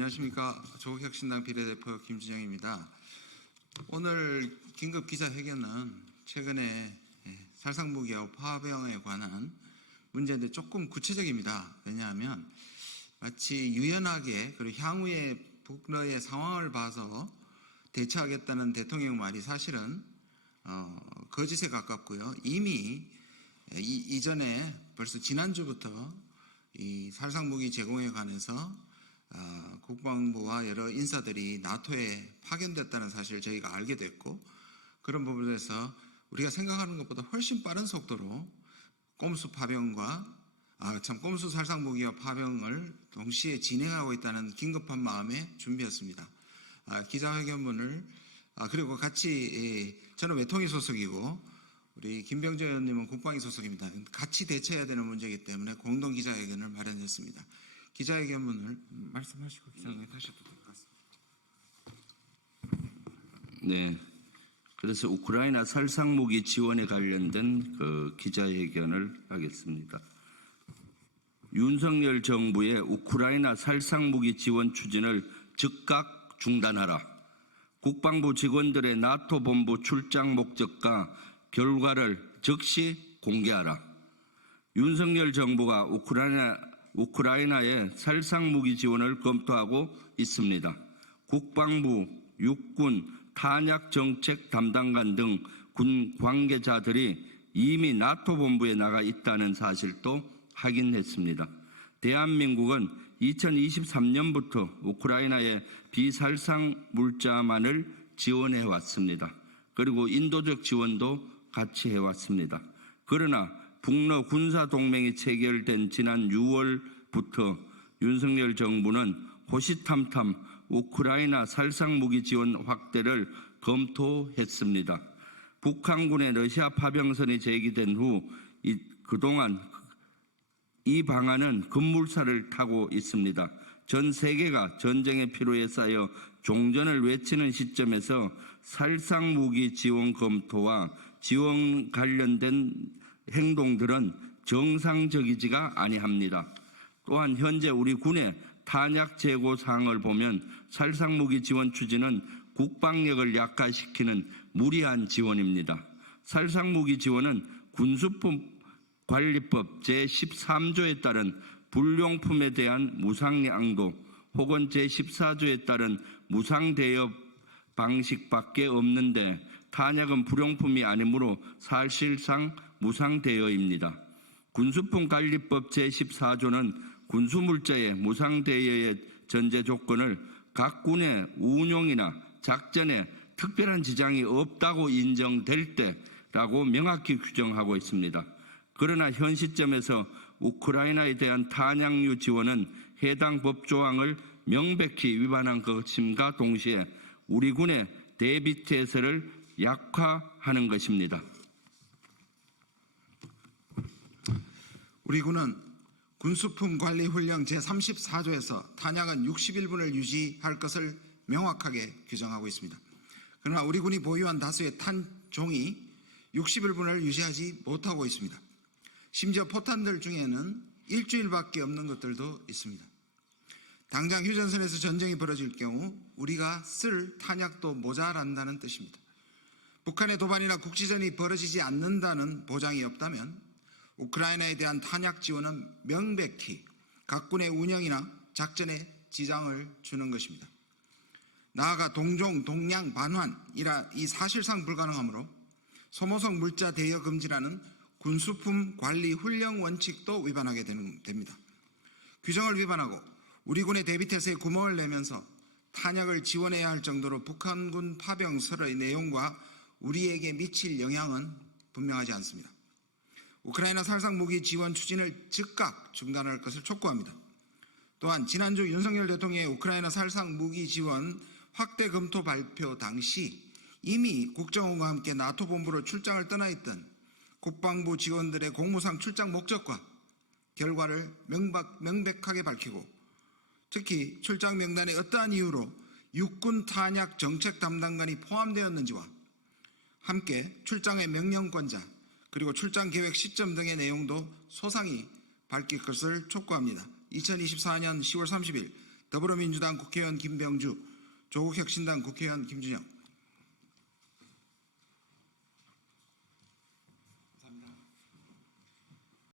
안녕하십니까. 조국혁신당 비례대표 김진영입니다. 오늘 긴급 기자회견은 최근에 살상무기와 파병에 관한 문제인데 조금 구체적입니다. 왜냐하면 마치 유연하게 그리고 향후의 북러의 상황을 봐서 대처하겠다는 대통령 말이 사실은 거짓에 가깝고요. 이미 이전에 벌써 지난주부터 이 살상무기 제공에 관해서 국방부와 여러 인사들이 나토에 파견됐다는 사실을 저희가 알게 됐고, 그런 부분에서 우리가 생각하는 것보다 훨씬 빠른 속도로 꼼수 파병과 꼼수 살상무기와 파병을 동시에 진행하고 있다는 긴급한 마음에 준비했습니다. 기자회견문을 그리고 같이 저는 외통위 소속이고 우리 김병조 의원님은 국방위 소속입니다. 같이 대처해야 되는 문제이기 때문에 공동 기자회견을 마련했습니다. 기자회견문을 말씀하시고 기자회견 하셔도 될 것 같습니다. 네, 그래서 우크라이나 살상무기 지원에 관련된 기자회견을 하겠습니다. 윤석열 정부의 우크라이나 살상무기 지원 추진을 즉각 중단하라. 국방부 직원들의 나토 본부 출장 목적과 결과를 즉시 공개하라. 윤석열 정부가 우크라이나의 살상무기 지원을 검토하고 있습니다. 국방부, 육군, 탄약정책 담당관 등 군 관계자들이 이미 나토 본부에 나가 있다는 사실도 확인했습니다. 대한민국은 2023년부터 우크라이나의 비살상 물자만을 지원해 왔습니다. 그리고 인도적 지원도 같이 해왔습니다. 그러나 북러 군사동맹이 체결된 지난 6월부터 윤석열 정부는 호시탐탐 우크라이나 살상무기 지원 확대를 검토했습니다. 북한군의 러시아 파병선이 제기된 후 그동안 이 방안은 급물살을 타고 있습니다. 전 세계가 전쟁의 피로에 쌓여 종전을 외치는 시점에서 살상무기 지원 검토와 지원 관련된 행동들은 정상적이지가 아니합니다. 또한 현재 우리 군의 탄약 재고 사항을 보면 살상무기 지원 추진은 국방력을 약화시키는 무리한 지원입니다. 살상무기 지원은 군수품 관리법 제13조에 따른 불용품에 대한 무상양도 혹은 제14조에 따른 무상대여 방식밖에 없는데 탄약은 불용품이 아니므로 사실상 무상대여입니다. 군수품관리법 제14조는 군수물자의 무상대여의 전제 조건을 각 군의 운용이나 작전에 특별한 지장이 없다고 인정될 때라고 명확히 규정하고 있습니다. 그러나 현 시점에서 우크라이나에 대한 탄약류 지원은 해당 법조항을 명백히 위반한 것임과 동시에 우리 군의 대비태세를 약화하는 것입니다. 우리 군은 군수품관리훈령 제34조에서 탄약은 60일분을 유지할 것을 명확하게 규정하고 있습니다. 그러나 우리 군이 보유한 다수의 탄종이 60일분을 유지하지 못하고 있습니다. 심지어 포탄들 중에는 일주일밖에 없는 것들도 있습니다. 당장 휴전선에서 전쟁이 벌어질 경우 우리가 쓸 탄약도 모자란다는 뜻입니다. 북한의 도발이나 국지전이 벌어지지 않는다는 보장이 없다면 우크라이나에 대한 탄약 지원은 명백히 각 군의 운영이나 작전에 지장을 주는 것입니다. 나아가 동종, 동량, 반환이라 이 사실상 불가능하므로 소모성 물자 대여 금지라는 군수품 관리 훈령 원칙도 위반하게 됩니다. 규정을 위반하고 우리 군의 대비태세에 구멍을 내면서 탄약을 지원해야 할 정도로 북한군 파병설의 내용과 우리에게 미칠 영향은 분명하지 않습니다. 우크라이나 살상무기 지원 추진을 즉각 중단할 것을 촉구합니다. 또한 지난주 윤석열 대통령의 우크라이나 살상무기 지원 확대 검토 발표 당시 이미 국정원과 함께 나토 본부로 출장을 떠나 있던 국방부 직원들의 공무상 출장 목적과 결과를 명백하게 밝히고, 특히 출장 명단에 어떠한 이유로 육군 탄약 정책 담당관이 포함되었는지와 함께 출장의 명령권자 그리고 출장 계획 시점 등의 내용도 소상히 밝힐 것을 촉구합니다. 2024년 10월 30일 더불어민주당 국회의원 김병주, 조국혁신당 국회의원 김준영,